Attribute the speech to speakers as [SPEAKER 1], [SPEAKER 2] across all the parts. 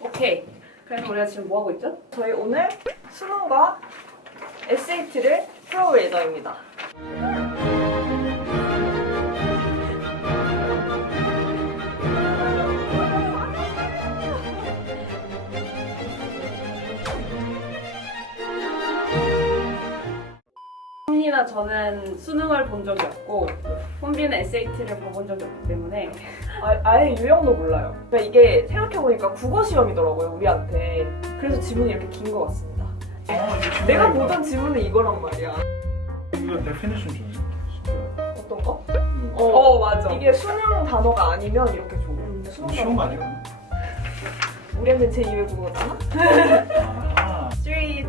[SPEAKER 1] 오케이. 그래서 우리가 지금 뭐 하고 있죠?
[SPEAKER 2] 저희 오늘 수능과 SAT를 풀어볼 예정입니다.
[SPEAKER 1] 혼이나 저는 수능을 본 적이 없고 혼비는 SAT를 봐본 적이 없기 때문에
[SPEAKER 2] 아, 아예 유형도 몰라요. 그러니까 이게 생각해보니까 국어 시험이더라고요, 우리한테. 그래서 지문이 이렇게 긴 것 같습니다.
[SPEAKER 3] 중요한
[SPEAKER 2] 내가
[SPEAKER 3] 거.
[SPEAKER 2] 보던 지문은 이거란 말이야.
[SPEAKER 3] 이거 데피니션 좀.
[SPEAKER 2] 어떤 거?
[SPEAKER 3] 어.
[SPEAKER 2] 어,
[SPEAKER 1] 맞아.
[SPEAKER 2] 이게 수능 단어가 아니면 이렇게 줘.
[SPEAKER 1] 음,
[SPEAKER 2] 수능
[SPEAKER 3] 쉬운 거
[SPEAKER 2] 단어가
[SPEAKER 3] 아니야?
[SPEAKER 2] 우리한테 제2외 국어잖아?
[SPEAKER 3] 아,
[SPEAKER 2] 3, 2, 1.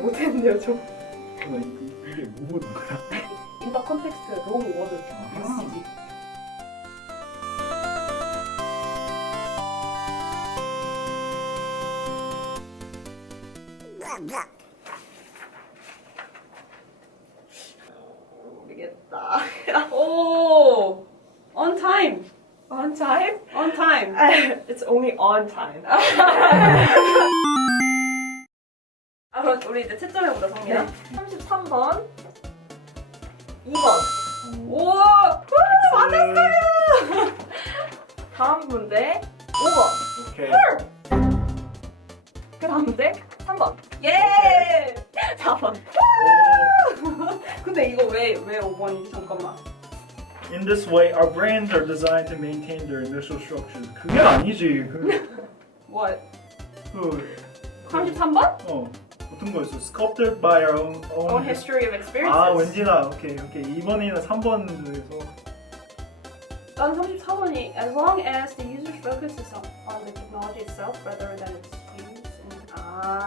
[SPEAKER 2] 못했는데요, 저.
[SPEAKER 3] 이- 이게 뭐 보는 거야?
[SPEAKER 1] 인터 컨텍스트 롱 워드
[SPEAKER 3] 아.
[SPEAKER 1] 메시지.
[SPEAKER 2] 모르겠다.
[SPEAKER 1] 오! On time!
[SPEAKER 2] On time?
[SPEAKER 1] On time!
[SPEAKER 2] It's only on time.
[SPEAKER 1] 아, 그럼 우리 이제 채점해보자, 성민아.
[SPEAKER 2] 33번, 2번.
[SPEAKER 1] 우와!
[SPEAKER 3] 맞았어요.
[SPEAKER 2] 다음 문제 5번.
[SPEAKER 3] 오케이.
[SPEAKER 2] 그 다음 문제 3번. 예! 4번.
[SPEAKER 3] 오.
[SPEAKER 1] 근데 이거 왜, 왜 5번이지? 잠깐만.
[SPEAKER 3] In this way, our brains are designed to maintain their initial structures. 그게 아니지. 그,
[SPEAKER 1] 뭐,
[SPEAKER 3] 그
[SPEAKER 1] 33번?
[SPEAKER 3] 어, 어떤 거였어? Sculpted by our own. own
[SPEAKER 1] Own history of experiences.
[SPEAKER 3] 아, 왠지나. 오케이, 오케이. 2번이나 3번에서.
[SPEAKER 1] 난 34번이 as long as the user's focus is on, on the technology itself rather than its use. in- 아.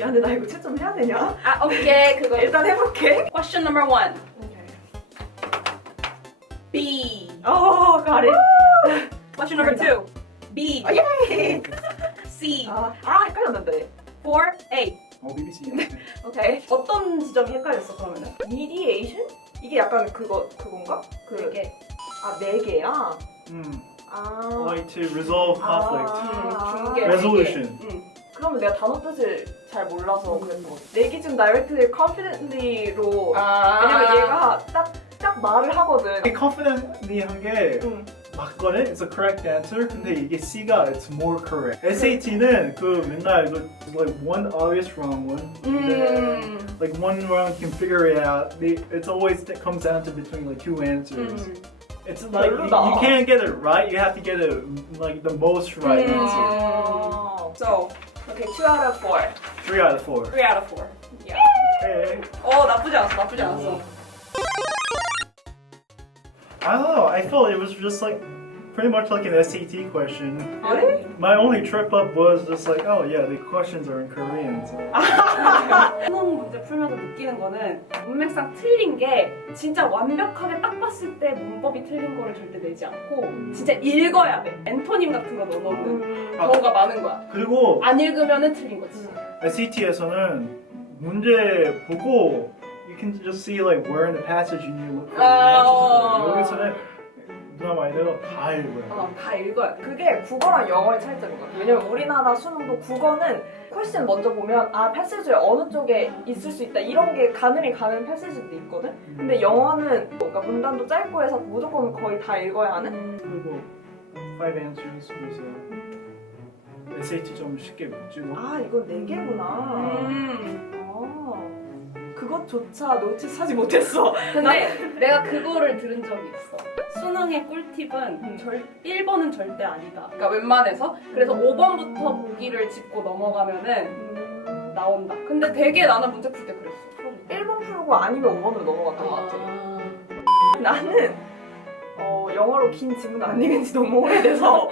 [SPEAKER 2] 야, 근데 나 이거 채점 해야 되냐?
[SPEAKER 1] 아, 오케이. 그거.
[SPEAKER 2] 일단 해볼게.
[SPEAKER 1] Question number one. B.
[SPEAKER 2] 어, 가리.
[SPEAKER 1] Question number two. B.
[SPEAKER 2] 아, 예!
[SPEAKER 1] C.
[SPEAKER 2] 아, 아, 헷갈렸는데.
[SPEAKER 1] Four. A.
[SPEAKER 3] 어, BBC.
[SPEAKER 2] 오케이.
[SPEAKER 1] 어떤 지점이 헷갈렸어 그러면은?
[SPEAKER 2] 미디에이션? 이게 약간 그거, 그건가? 그,
[SPEAKER 1] 이게
[SPEAKER 2] 아, 네 개야?
[SPEAKER 3] 음,
[SPEAKER 2] 아.
[SPEAKER 3] like to resolve conflict.
[SPEAKER 2] 아.
[SPEAKER 1] 음, 중계.
[SPEAKER 3] Resolution.
[SPEAKER 1] 응.
[SPEAKER 2] 그러면 내가 단어 뜻을 잘 몰라서 그랬던 거 같아. 내 기준 directly, confidently로.
[SPEAKER 1] 아.
[SPEAKER 2] 왜냐면 얘가 딱, 딱 말을 하거든.
[SPEAKER 3] 이 confidently 한게
[SPEAKER 2] 응.
[SPEAKER 3] 맞거든? It's a correct answer. 근데 이게 C가 it's more correct. SAT는 그 맨날 그 like one obvious wrong one. then
[SPEAKER 1] 음.
[SPEAKER 3] like one wrong can figure it out. They, it's always it comes down to between like two answers.
[SPEAKER 1] 음.
[SPEAKER 3] It's like you,
[SPEAKER 2] 별로다.
[SPEAKER 3] you can't get it right. You have to get it like the most right
[SPEAKER 1] 음.
[SPEAKER 3] answer.
[SPEAKER 2] 아.
[SPEAKER 1] So
[SPEAKER 2] 오케이, 2 out of 4.
[SPEAKER 3] Three out of four.
[SPEAKER 1] three out of four. Yeah.
[SPEAKER 3] Okay.
[SPEAKER 1] 어 나쁘지 않았어. 나쁘지 않았어.
[SPEAKER 3] I don't know. I felt it was just like pretty much like an SAT question.
[SPEAKER 2] Really?
[SPEAKER 3] My only trip up was just like, oh yeah, the questions are in Korean. So.
[SPEAKER 1] 수능 문제 풀면서 느끼는 거는 문맥상 틀린 게 진짜 완벽하게 딱 봤을 때 문법이 틀린 거를 절대 내지 않고 진짜 읽어야 돼. 엔토님 같은 거 넣어놓는
[SPEAKER 2] 음.
[SPEAKER 1] 경우가 많은 거야.
[SPEAKER 3] 그리고
[SPEAKER 1] 안 읽으면은 틀린 거지.
[SPEAKER 3] SAT에서는 문제 보고 you can just see like where in the passage you need to look for the
[SPEAKER 1] 아.
[SPEAKER 3] answers. 여기서는 누나 말대로 다 읽어요.
[SPEAKER 1] 어, 다 읽어야 돼.
[SPEAKER 2] 그게 국어랑 영어의 차이점인 것 같아요. 왜냐면 우리나라 수능도 국어는 퀘스천 먼저 보면 아 패시지에 어느 쪽에 있을 수 있다 이런 게 가늠이 가는 패시지도 있거든. 근데 영어는 그러니까 문단도 짧고 해서 무조건 거의 다 읽어야 하는.
[SPEAKER 3] 그리고 five answers 그래서 SAT 좀 쉽게 묻지고
[SPEAKER 2] 아 이건 네 개구나.
[SPEAKER 1] 음.
[SPEAKER 2] 아 그것조차 노티스하지 못했어.
[SPEAKER 1] 근데 내가 그거를 들은 적이 있어. 수능의 꿀팁은
[SPEAKER 2] 음.
[SPEAKER 1] 절 1번은 절대 아니다. 그러니까 웬만해서 그래서 5번부터 보기를 짚고 넘어가면은
[SPEAKER 2] 음,
[SPEAKER 1] 나온다. 근데 되게 나는 문제 풀 때 그랬어.
[SPEAKER 2] 1번 풀고 아니면 5번으로 넘어갔던 것 같아.
[SPEAKER 1] 아.
[SPEAKER 2] 나는 어, 영어로 긴 지문 안 읽은 지 너무 오래돼서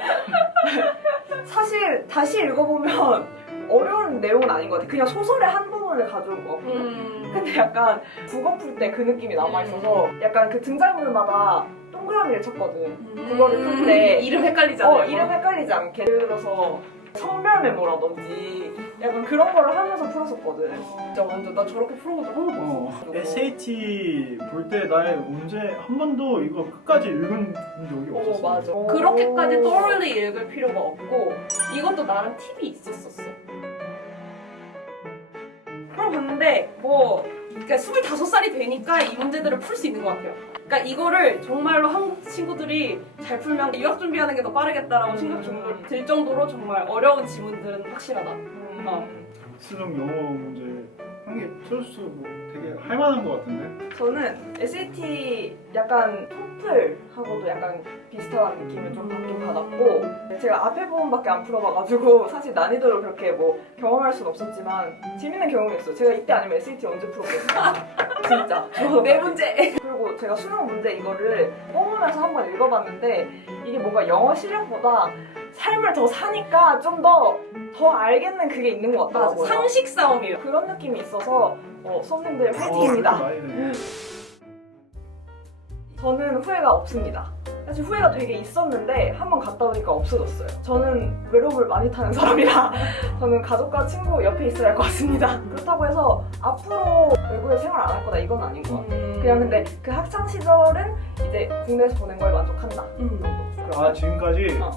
[SPEAKER 2] 사실 다시 읽어보면 어려운 내용은 아닌 것 같아. 그냥 소설의 한 부분 소문을 가져온 거.
[SPEAKER 1] 음.
[SPEAKER 2] 근데 약간 국어 풀 때 그 느낌이 남아있어서 약간 그 등장인물마다 동그라미를 쳤거든. 그거를 풀때
[SPEAKER 1] 음. 이름 헷갈리지 않아요?
[SPEAKER 2] 어, 이름 헷갈리지 않게. 예를 들어서 성별 메모라든지 약간 그런 거를 하면서 풀었었거든.
[SPEAKER 1] 진짜 완전 나 저렇게 푸는 것도 한 번도
[SPEAKER 3] 어,
[SPEAKER 1] 없어.
[SPEAKER 3] SAT 볼 때 나의 언제 한 번도 이거 끝까지 읽은 적이
[SPEAKER 2] 어,
[SPEAKER 3] 없었어.
[SPEAKER 2] 맞아.
[SPEAKER 1] 그렇게까지 thoroughly 읽을 필요가 없고 이것도 나름 팁이 있었었어. 봤는데 뭐 그러니까 25살이 되니까 이 문제들을 풀 수 있는 것 같아요. 그러니까 이거를 정말로 한국 친구들이 잘 풀면 유학 준비하는 게 더 빠르겠다라고 생각 정도 들 정도로 정말 어려운 지문들은 확실하다.
[SPEAKER 2] 음.
[SPEAKER 1] 어.
[SPEAKER 3] 수능 영어 문제 한개 틀수 뭐 되게 할 만한 것 같은데.
[SPEAKER 2] 저는 SAT 약간 토플하고도 약간 비슷한 느낌을 좀 받긴 받았고 제가 앞에 부분밖에 안 풀어봐가지고 사실 난이도를 그렇게 뭐 경험할 순 없었지만 재밌는 경험이 있어요. 제가 이때 아니면 SAT 언제 풀었겠어요? 진짜.
[SPEAKER 1] 저내 문제.
[SPEAKER 2] 그리고 제가 수능 문제 이거를 뽑으면서 한번 읽어봤는데 이게 뭔가 영어 실력보다 삶을 더 사니까 좀 더 더 알겠는 그게 있는 것. 같더라고요.
[SPEAKER 1] 상식 싸움이에요.
[SPEAKER 2] 그런 느낌이 있어서 어, 수험생들
[SPEAKER 3] 어,
[SPEAKER 2] 화이팅입니다. 저는 후회가 없습니다. 사실 후회가 되게 있었는데 한 번 갔다 오니까 없어졌어요. 저는 외로움을 많이 타는 사람이라 저는 가족과 친구 옆에 있어야 할 것 같습니다. 그렇다고 해서 앞으로 외국에 생활 안 할 거다 이건 아닌 것 같아요. 그냥 근데 그 학창 시절은 이제 국내에서 보낸 거에 만족한다.
[SPEAKER 1] 음.
[SPEAKER 3] 아 지금까지
[SPEAKER 2] 어.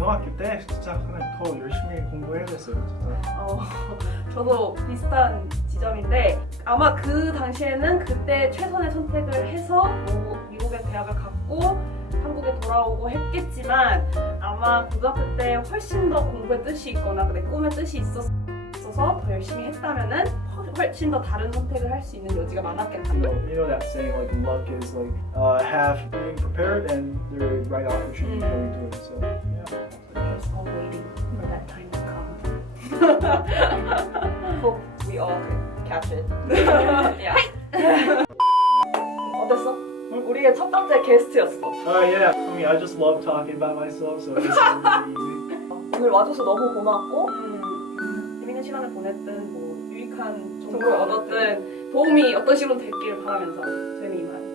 [SPEAKER 3] 고등학교 때 진짜 그냥 더 열심히 공부해야겠어요. 진짜.
[SPEAKER 1] 어, 저도 비슷한 지점인데 아마 그 당시에는 그때 최선의 선택을 해서 뭐 미국의 대학을 갔고 한국에 돌아오고 했겠지만 아마 고등학교 때 훨씬 더 공부에 뜻이 있거나 내 꿈에 뜻이 있었어서 더 열심히 했다면은 훨씬 더 다른 선택을 할 수 있는 여지가 많았겠다.
[SPEAKER 3] You know, you know that saying like luck is like uh, half being prepared and the right opportunity
[SPEAKER 1] Mm.
[SPEAKER 3] going to it. So
[SPEAKER 2] Hope we all can catch it. yeah. 어땠어? 우리의 첫 번째 게스트였어.
[SPEAKER 3] Uh, yeah. I mean, I just love talking about myself, so it's really easy.
[SPEAKER 2] 오늘 와줘서 너무 고맙고
[SPEAKER 1] 음, 재밌는 시간을 보냈든 뭐 유익한
[SPEAKER 2] 정보를
[SPEAKER 1] 정보를 얻었든 도움이 어떤 식으로 됐길 바라면서 저희는 이만